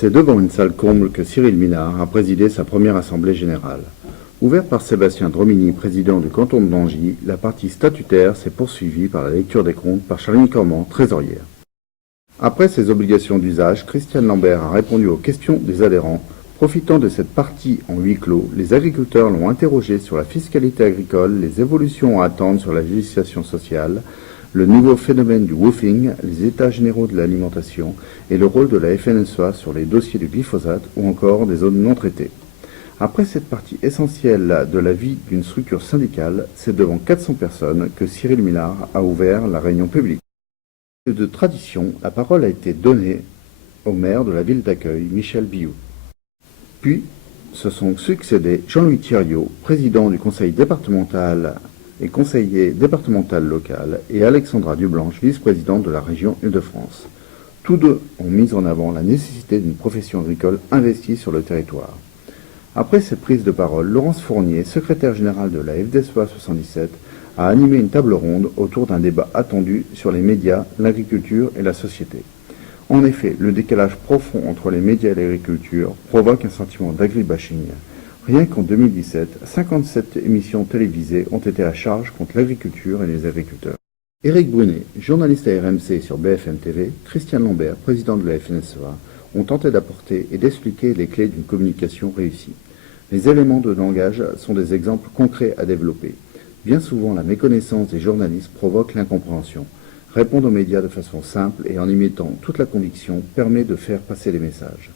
C'est devant une salle comble que Cyril Minard a présidé sa première assemblée générale. Ouverte par Sébastien Dromini, président du canton de Blangy, la partie statutaire s'est poursuivie par la lecture des comptes par Charline Cormand, trésorière. Après ses obligations d'usage, Christiane Lambert a répondu aux questions des adhérents. Profitant de cette partie en huis clos, les agriculteurs l'ont interrogé sur la fiscalité agricole, les évolutions à attendre sur la législation sociale, le nouveau phénomène du woofing, les états généraux de l'alimentation et le rôle de la FNSEA sur les dossiers du glyphosate ou encore des zones non traitées. Après cette partie essentielle de la vie d'une structure syndicale, c'est devant 400 personnes que Cyril Minard a ouvert la réunion publique. De tradition, la parole a été donnée au maire de la ville d'accueil, Michel Biou. Puis se sont succédés Jean-Louis Thiriot, président du conseil départemental et conseiller départemental local, et Alexandra Dublanche, vice-présidente de la région Île-de-France. Tous deux ont mis en avant la nécessité d'une profession agricole investie sur le territoire. Après cette prise de parole, Laurence Fournier, secrétaire générale de la FDSEA 77, a animé une table ronde autour d'un débat attendu sur les médias, l'agriculture et la société. En effet, le décalage profond entre les médias et l'agriculture provoque un sentiment d'agribashing. Rien qu'en 2017, 57 émissions télévisées ont été à charge contre l'agriculture et les agriculteurs. Éric Brunet, journaliste à RMC sur BFM TV, Christiane Lambert, président de la FNSEA, ont tenté d'apporter et d'expliquer les clés d'une communication réussie. Les éléments de langage sont des exemples concrets à développer. Bien souvent, la méconnaissance des journalistes provoque l'incompréhension. Répondre aux médias de façon simple et en y mettant toute la conviction permet de faire passer les messages.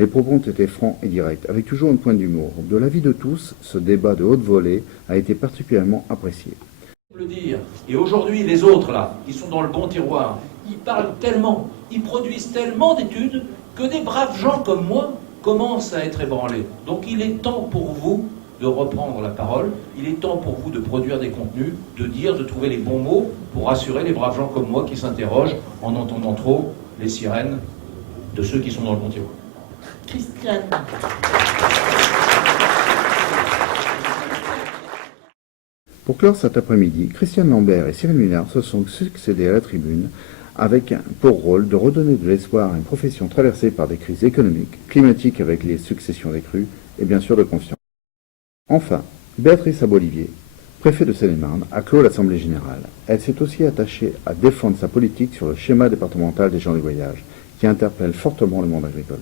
Les propos ont été francs et directs, avec toujours une pointe d'humour. De l'avis de tous, ce débat de haute volée a été particulièrement apprécié. Le dire. Et aujourd'hui, les autres, là, qui sont dans le bon tiroir, ils parlent tellement, ils produisent tellement d'études que des braves gens comme moi commencent à être ébranlés. Donc il est temps pour vous de reprendre la parole, il est temps pour vous de produire des contenus, de dire, de trouver les bons mots pour rassurer les braves gens comme moi qui s'interrogent en entendant trop les sirènes de ceux qui sont dans le bon tiroir. Christiane. Pour clore cet après-midi, Christiane Lambert et Cyril Minard se sont succédés à la tribune avec pour rôle de redonner de l'espoir à une profession traversée par des crises économiques, climatiques avec les successions des crues et bien sûr de confiance. Enfin, Béatrice Abolivier, préfet de Seine-et-Marne, a clos l'Assemblée générale. Elle s'est aussi attachée à défendre sa politique sur le schéma départemental des gens du voyage, qui interpelle fortement le monde agricole.